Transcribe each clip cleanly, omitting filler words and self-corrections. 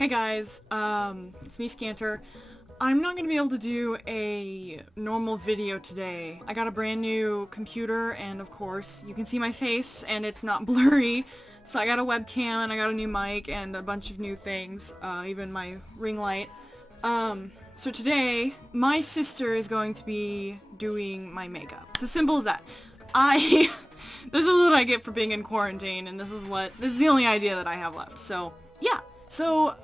Hey guys, it's me, Skanter. I'm not going to be able to do a normal video today. I got a brand new computer and of course you can see my face and it's not blurry. So I got a webcam and I got a new mic and a bunch of new things, even my ring light. So today, my sister is going to be doing my makeup. It's as simple as that. This is what I get for being in quarantine, and this is the only idea that I have left. So, yeah. So,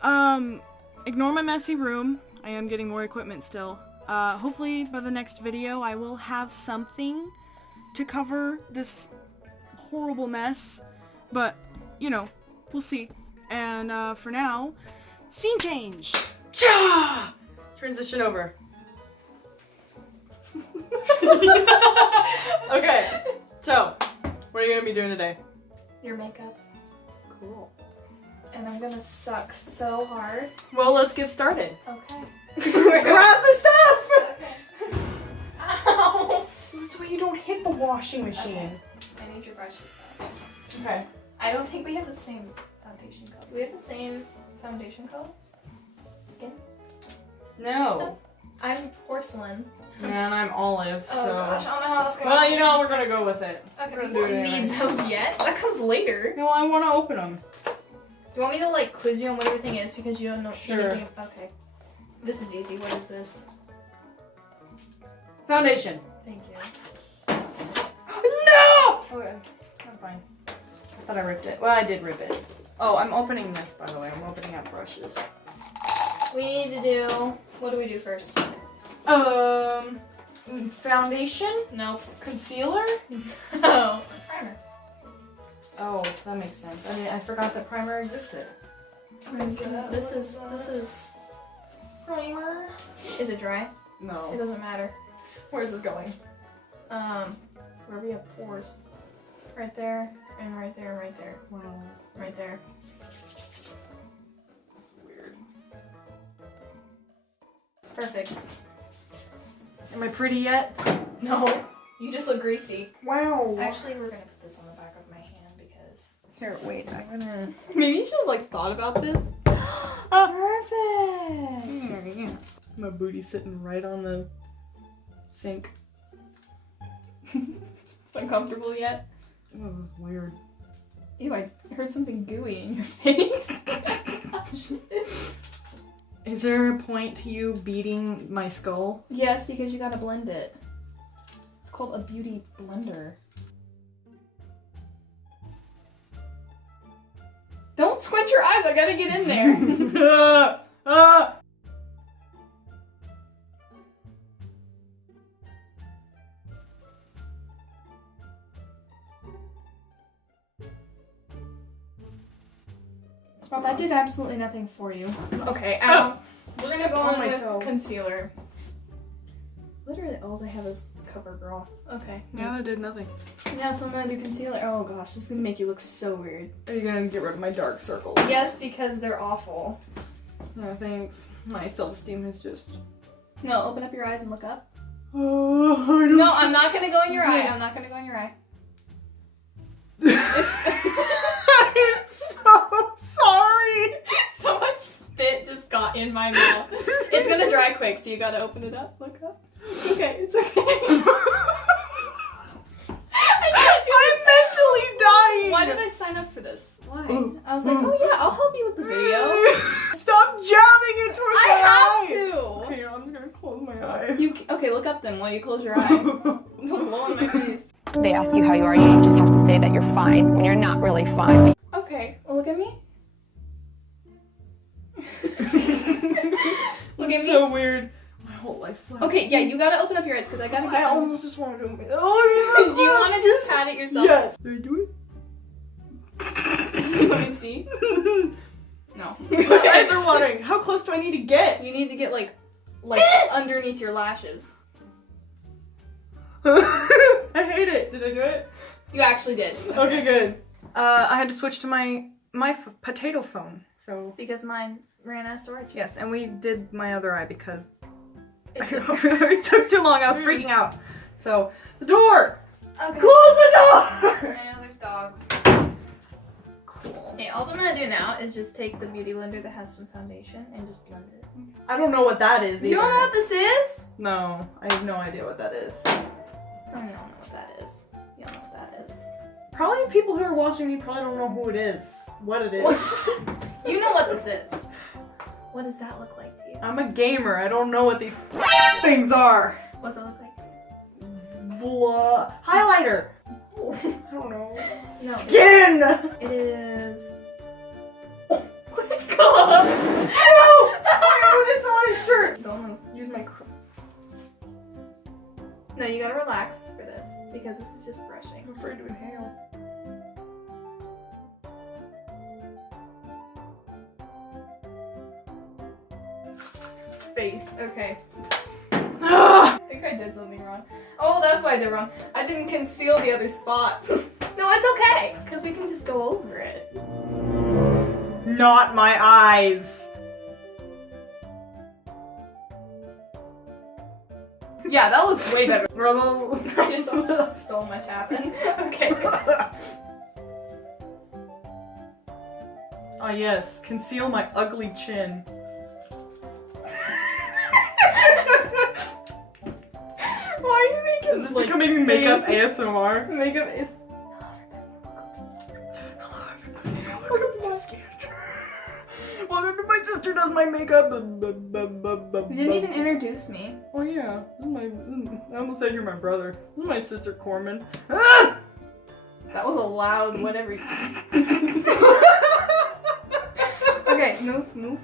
ignore my messy room. I am getting more equipment still. Hopefully by the next video I will have something to cover this horrible mess. But, you know, we'll see. And, for now, scene change! Cha! Transition over. Okay, so, what are you gonna be doing today? Your makeup. Cool. And I'm gonna suck so hard. Well, let's get started. Okay. Grab the stuff! Okay. Ow! That's why you don't hit the washing machine. Okay. I need your brushes now. Okay. I don't think we have the same foundation color. Do we have the same foundation color? Skin? No. I'm porcelain. And I'm olive, Oh so... gosh, I don't know how that's going. Well, you know, we're gonna go with it. Okay, We're we gonna do don't it need anyway. those yet. That comes later. No, I want to open them. Do you want me to like quiz you on what everything is because you don't know Sure. anything? Okay. This is easy. What is this? Foundation. Thank you. No! Okay, I'm fine. I thought I ripped it. Well, I did rip it. Oh, I'm opening this, by the way. I'm opening up brushes. We need to do... What do we do first? Foundation? Nope. Concealer? Oh. Primer. Oh, that makes sense. I mean, I forgot that primer existed. This is... Primer? Is it dry? It No. doesn't matter. Where's this going? Where we have pores. Right there, and right there, and right there. Wow, Right there. that's weird. Perfect. Am I pretty yet? No. You just look greasy. Wow. Actually, we're gonna put this on the back of my hand because... Here, wait, I'm gonna... Maybe you should have like thought about this. Perfect! Yeah. My booty's sitting right on the sink. It's uncomfortable yet? Oh, weird. Ew, I heard something gooey in your face. Is there a point to you beating my skull? Yes, because you gotta blend it. It's called a beauty blender. Don't squint your eyes, I gotta get in there. That did absolutely nothing for you. Okay, we're gonna go on my with toe. concealer. Literally, all I have is CoverGirl. Okay. Yeah, that did nothing. Now so I'm gonna do concealer. Oh gosh, this is gonna make you look so weird. Are you gonna get rid of my dark circles? Yes, because they're awful. No, thanks. My self-esteem has just... No, open up your eyes and look up. Oh, I No, I'm not gonna go in your eye. I'm not gonna go in your eye. I'm so sorry. So much spit just got in my mouth. It's gonna dry quick, so you gotta open it up. Look up. Okay, it's okay. I'm mentally dying. Why did I sign up for this? Why? I was like, oh yeah, I'll help you with the video. Stop jabbing it towards my I have eye. to. Okay, I'm just gonna close my eye. Okay, look up then while you close your eye. Don't blow on my face. They ask you how you are, you just have to say that you're fine when you're not really fine. Okay, well, look at me. Look at me. So weird. My whole life. Okay, yeah, you gotta open up your eyes because I gotta I get. almost just want to do it. Oh, Do you want to just pat it yourself? Yes. Do I do Let me see. No. it? My eyes are watering. How close do I need to get? You need to get like underneath your lashes. I hate it. Did I do it? You actually did. Okay, good. I had to switch to my potato phone. So Because mine ran out of storage. yes, and we did my other eye because It took- it took too long. I was freaking out. So the door. Okay. Close the door. I know there's dogs. Cool. Okay, all I'm gonna do now is just take the beauty blender that has some foundation and just blend it. I don't know what that is either. You don't know what this is? No, I have no idea what that is. I don't know what that is. You don't know what that is. Probably people who are watching me probably don't know who it is. What it is. You know what this is. What does that look like to you? I'm a gamer. I don't know what these things are. What does that look like? Blah. Highlighter. I don't know. No. Skin! It is... Oh my god! No! It's on his shirt! Don't use my... No, you gotta relax for this, because this is just brushing. I'm afraid to inhale. Face, okay. I think I did something wrong. Oh, that's what I did wrong. I didn't conceal the other spots. No, it's okay, because we can just go over it. Not my eyes. Yeah, that looks way better. Rubble. I just saw so much happen. Okay. Ah yes, conceal my ugly chin. Why are you making Is this becoming makeup face? ASMR? Makeup is... Welcome to Skanter. Welcome to my sister does my makeup. You didn't even introduce me. Oh yeah, this is my. I almost said you're my brother. This is my sister Kormen. Ah! That was a loud whatever. Okay, move.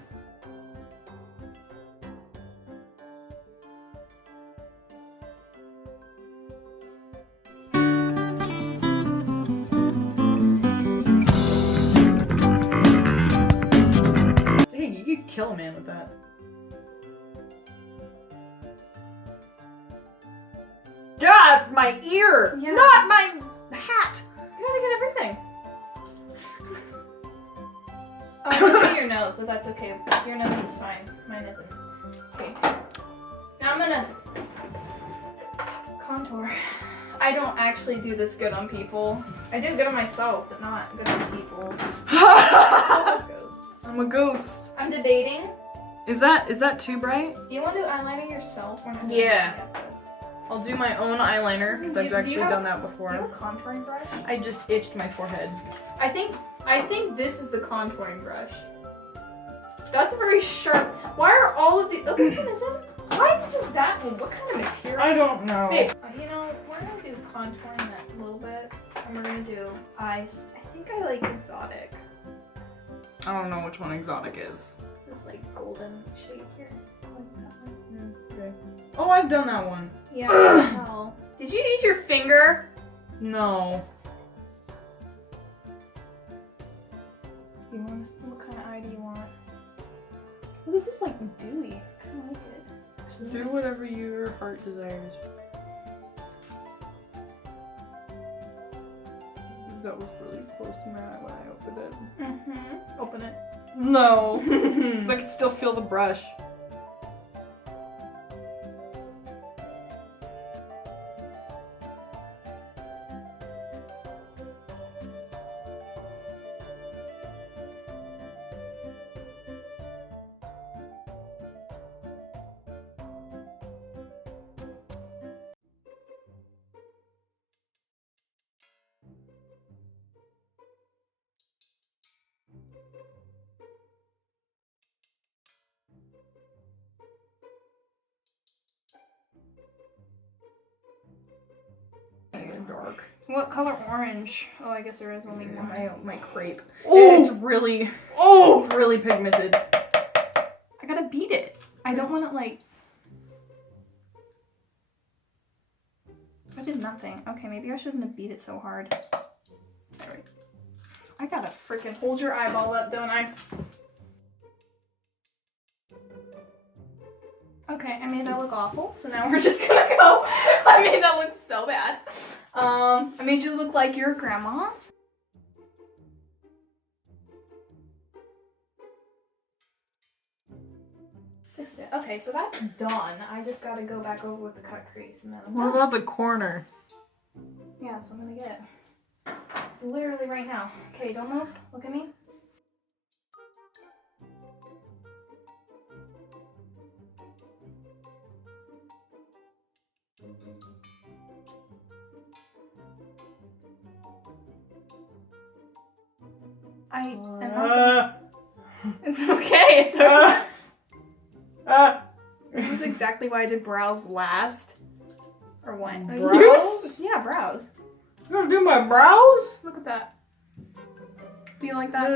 Dang, you could kill a man with that. God, my ear! Yeah. Not my hat! You gotta get everything. Oh, I look at your nose, but that's okay. Your nose is fine. Mine isn't. Okay. Now I'm gonna contour. I don't actually do this good on people. I do good on myself, but not good on people. I'm a ghost. I'm debating. Is that too bright? Do you want to do eyeliner yourself or not? Yeah. I'll do my own eyeliner because I've Do actually you have- done that Do you before. have a contouring brush? I just itched my forehead. I think this is the contouring brush. That's very sharp. Why are all of these? Oh, this one isn't. Why is it just that one? What kind of material? I don't know. Babe, you know, we're gonna do contouring that a little bit, and we're gonna do eyes. I think I like exotic. I don't know which one exotic is. This like golden shade here. I like that one. Okay. Oh, I've done that one. Yeah. I can tell. Did you use your finger? No. You want? What kind of eye do you want? Well, this is like dewy. I kind of like it. Actually. Do whatever your heart desires. That was really close to my eye when I opened it. Mm-hmm. Open it. No. 'Cause I can still feel the brush. Dark. What color orange? Oh, I guess there is only one. My crepe. Oh! It's really pigmented. I gotta beat it. I don't want it like... I did nothing. Okay, maybe I shouldn't have beat it so hard. Alright. I gotta freaking hold your eyeball up, don't I? Okay, I made that look awful, so now we're just gonna go. I made that look so bad. I made you look like your grandma. Fixed it. Okay, so that's done. I just gotta go back over with the cut crease and then I'm What done. about the corner? Yeah, so I'm gonna get it. Literally right now. Okay, don't move. Look at me. I'm not gonna... It's okay, it's okay. This is exactly why I did brows last. Or when? Brows? Yeah, brows. You gonna do my brows? Look at that. Do you like that?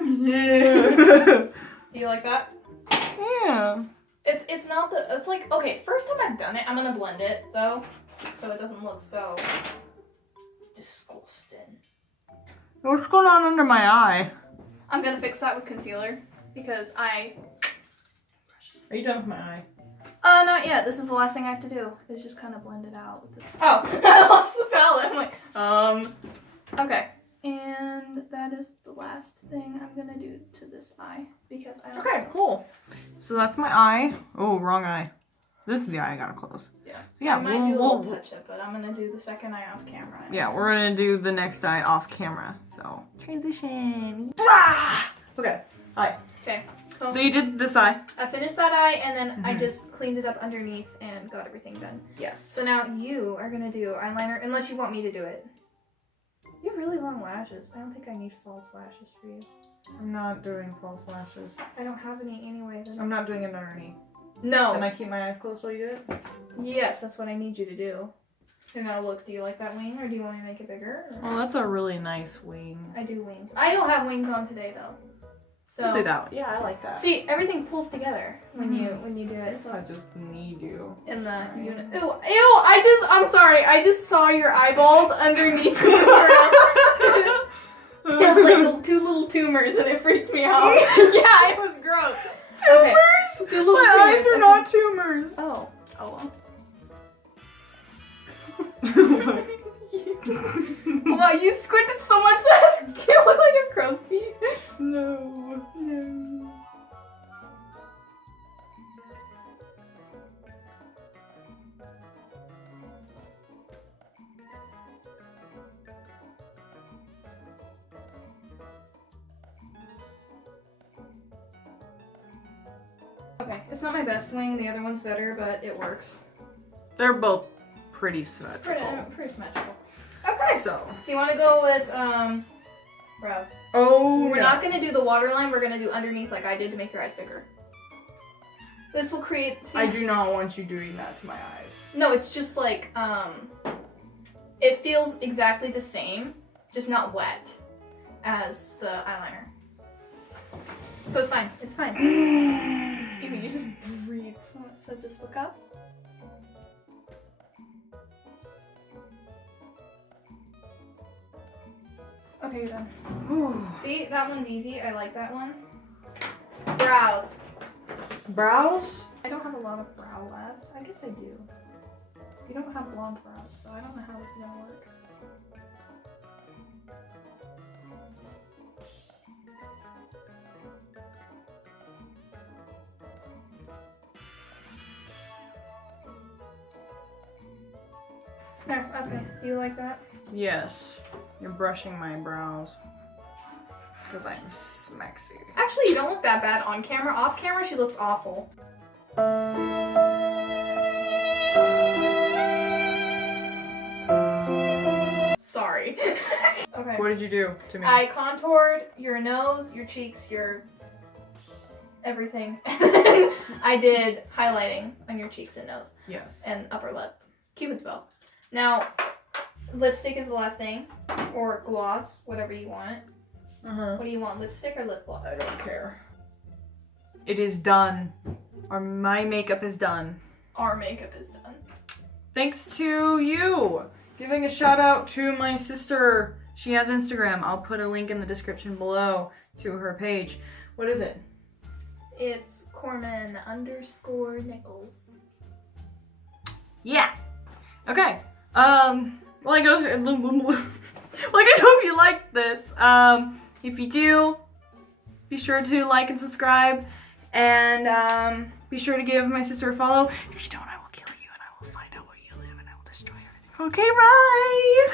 Yeah. Do you like that? Yeah. It's not the, it's like, okay, first time I've done it, I'm gonna blend it though, so it doesn't look so disgusting. What's going on under my eye? I'm gonna fix that with concealer because Are you done with my eye? not yet. This is the last thing I have to do. Is just kind of blend it out with this. Oh, I lost the palette. I'm like, okay. And that is the last thing I'm gonna do to this eye because I don't. Okay, cool. So that's my eye. Oh, wrong eye. This is the eye I gotta close. Yeah. Yeah, I might do a little touch up, but I'm gonna do the second eye off camera. Yeah, we're gonna do the next eye off camera. So transition. Okay. Eye. Okay. So you did this eye. I finished that eye and then I just cleaned it up underneath and got everything done. Yes. So now you are gonna do eyeliner unless you want me to do it. You have really long lashes. I don't think I need false lashes for you. I'm not doing false lashes. I don't have any anyway. I'm not doing it underneath. No. Can I keep my eyes closed while you do it? Yes, that's what I need you to do. And now look, do you like that wing or do you want me to make it bigger? Or... Oh, that's a really nice wing. I do wings. I don't have wings on today though. So I'll do that. Yeah, I like that. see, everything pulls together when you do it. So I just need you. in the unit. Ew, ew! I'm sorry. I just saw your eyeballs underneath your brow. It was like the two little tumors, and it freaked me out. Yeah, it was gross. Tumors? Okay. Two little My tumors. eyes are not tumors. Oh. Oh well. Wow, you squinted so much that it looked like a crow's feet. No. Okay, it's not my best wing. The other one's better, but it works. They're both pretty It's symmetrical. pretty symmetrical. Okay. So. You want to go with brows? Oh. We're not gonna do the waterline. We're gonna do underneath like I did to make your eyes bigger. This will create. See, I do not want you doing that to my eyes. No, it's just like it feels exactly the same, just not wet as the eyeliner. So it's fine. It's fine. Ew, you just breathe. So just look up. Okay, you're done. See, that one's easy. I like that one. Brows. Brows? I don't have a lot of brow left. I guess I do. You don't have blonde brows, so I don't know how this is gonna work. There, okay. Do you like that? Yes. You're brushing my brows. Because I'm smexy. Actually, you don't look that bad on camera. Off camera, she looks awful. Sorry. Okay. What did you do to me? I contoured your nose, your cheeks, your everything. I did highlighting on your cheeks and nose Yes. and upper lip. Cupid's bow. Now, lipstick is the last thing, or gloss, whatever you want. What do you want, lipstick or lip gloss? I don't care. It is done. Or my makeup is done. Our makeup is done. Thanks to you. Giving a shout out to my sister. She has Instagram. I'll put a link in the description below to her page. What is it? It's Kormen_Nichols. Yeah. Okay. Well, I hope you liked this. If you do, be sure to like and subscribe, and be sure to give my sister a follow. If you don't, I will kill you, and I will find out where you live, and I will destroy everything. Okay, bye!